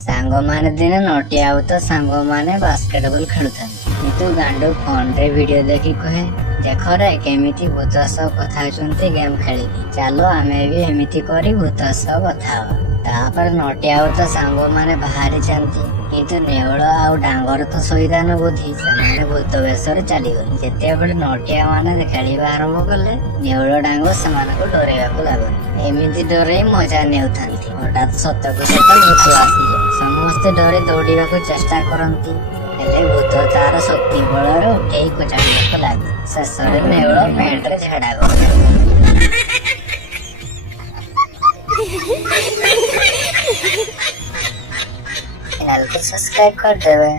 सांग माने दिन नटिया तो सांग माने बास्केटबॉल खेलुथन किंतु गांडू फोन रे वीडियो देखि कहे देख रे केमिति भूत सब कथा चुनते गेम खेलिकी चलो आमे भी एमिति करी भूत सब कथा तापर नटिया तो सांग माने बाहरी चंती किंतु नेवळ आउ डांगर तो सैदान बुद्धि से भूत वेशर चली गले जेते बेले नटिया माने खेलिबा आरंभ कले नेवळ डांग सेमानकु डरेबाकु लागल एमिति डरे मजा नेउथांती हठात सतकु सत भूत आसी समस्ते डरे दौड़ाक चेष्टा करती हेले भूत तार शक्ति बल उठे कचाड़क लगे शेष नेवल पेंट रे झाड़ा चैनल को सब्सक्राइब कर देवे।